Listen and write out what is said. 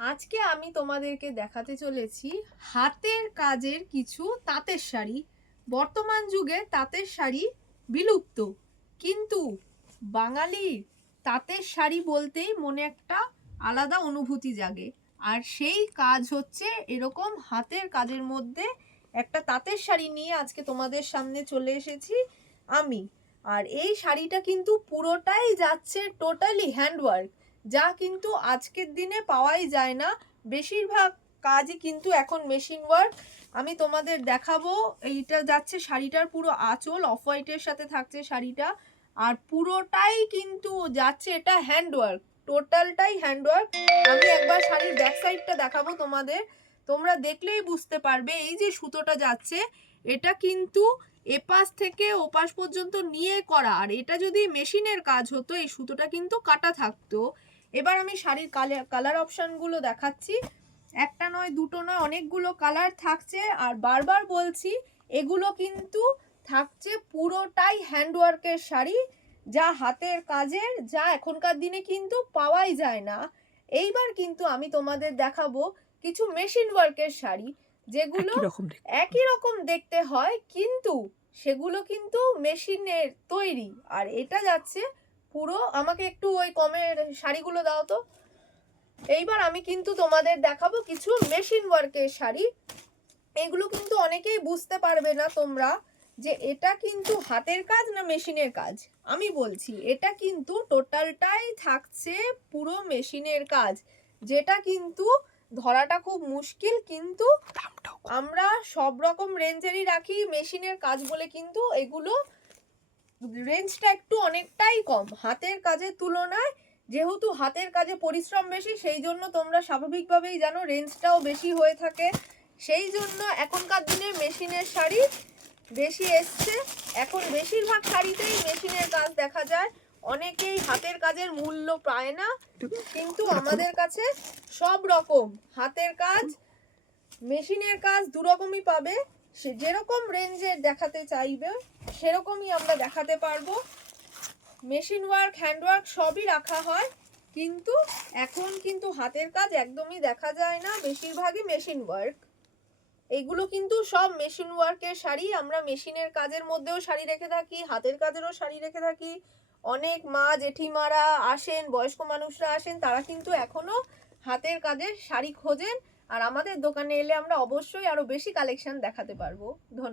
আজকে আমি তোমাদেরকে দেখাতে চলেছি হাতের কাজের কিছু তাঁতের শাড়ি। বর্তমান যুগে তাঁতের শাড়ি বিলুপ্ত, কিন্তু বাঙালির তাঁতের শাড়ি বলতেই মনে একটা আলাদা অনুভূতি জাগে। আর সেই কাজ হচ্ছে এরকম হাতের কাজের মধ্যে একটা তাঁতের শাড়ি নিয়ে আজকে তোমাদের সামনে চলে এসেছি আমি। আর এই শাড়িটা কিন্তু পুরোটাই যাচ্ছে টোটালি হ্যান্ডওয়ার্ক, যা কিন্তু আজকের দিনে পাওয়াই যায় না। বেশিরভাগ কাজই কিন্তু এখন মেশিন ওয়ার্ক। আমি তোমাদের দেখাবো। এইটা যাচ্ছে শাড়িটার পুরো আঁচল অফ হোয়াইটের সাথে থাকছে শাড়িটা, আর পুরোটাই কিন্তু যাচ্ছে এটা হ্যান্ডওয়ার্ক, টোটালটাই হ্যান্ডওয়ার্ক। আমি একবার শাড়ির ব্যাক সাইডটা দেখাবো তোমাদের, তোমরা দেখলেই বুঝতে পারবে। এই যে সুতোটা যাচ্ছে এটা কিন্তু এপাশ থেকে ওপাশ পর্যন্ত নিয়ে করা, আর এটা যদি মেশিনের কাজ হতো এই সুতোটা কিন্তু কাটা থাকতো। এবার আমি শাড়ির কালার অপশানগুলো দেখাচ্ছি। একটা নয়, দুটো নয়, অনেকগুলো কালার থাকছে। আর বারবার বলছি, এগুলো কিন্তু থাকছে পুরোটাই হ্যান্ডওয়ার্কের শাড়ি, যা হাতের কাজের, যা এখনকার দিনে কিন্তু পাওয়াই যায় না। এইবার কিন্তু আমি তোমাদের দেখাবো কিছু মেশিন ওয়ার্কের শাড়ি, যেগুলো একই রকম দেখতে হয়, কিন্তু সেগুলো কিন্তু মেশিনের তৈরি। আর এটা যাচ্ছে পুরো, আমাকে একটু ওই কমের শাড়িগুলো দাও তো। এইবার আমি কিন্তু তোমাদের দেখাবো কিছু মেশিন ওয়ার্কের শাড়ি। এগুলো কিন্তু অনেকেই বুঝতে পারবে না তোমরা যে এটা কিন্তু হাতের কাজ না মেশিনের কাজ। আমি বলছি এটা কিন্তু টোটালটাই থাকছে পুরো মেশিনের কাজ, যেটা কিন্তু ধরাটা খুব মুশকিল। কিন্তু আমরা সব রকম রেঞ্জেরই রাখি মেশিনের কাজ বলে, কিন্তু এগুলো রেঞ্জটা একটু অনেকটাই কম হাতের কাজের তুলনায়। যেহেতু হাতের কাজে পরিশ্রম বেশি, সেই জন্য তোমরা স্বাভাবিকভাবেই জানো রেঞ্জটাও বেশি হয়ে থাকে। সেই জন্য এখনকার দিনে মেশিনের শাড়ি বেশি এসছে। এখন বেশিরভাগ শাড়িতেই মেশিনের কাজ দেখা যায়। অনেকেই হাতের কাজের মূল্য পায় না, কিন্তু আমাদের কাছে সব রকম হাতের কাজ মেশিনের কাজ দুরকমই পাবে। সে যেরকম রেঞ্জের দেখাতে চাইবে সেরকমই আমরা দেখাতে পারবো। মেশিন ওয়ার্ক, হ্যান্ড ওয়ার্ক সবই রাখা হয়, কিন্তু এখন কিন্তু হাতের কাজ একদমই দেখা যায় না, বেশিরভাগই মেশিন ওয়ার্ক। এগুলো কিন্তু সব মেশিন ওয়ার্কের শাড়ি। আমরা মেশিনের কাজের মধ্যেও শাড়ি রেখে থাকি, হাতের কাজেরও শাড়ি রেখে থাকি। অনেক মা জেঠিমারা আসেন, বয়স্ক মানুষরা আসেন, তারা কিন্তু এখনো হাতের কাজের শাড়ি খোঁজেন। আর আমাদের দোকানে এলে আমরা অবশ্যই আরো বেশি কালেকশন দেখাতে পারবো। ধন্যবাদ।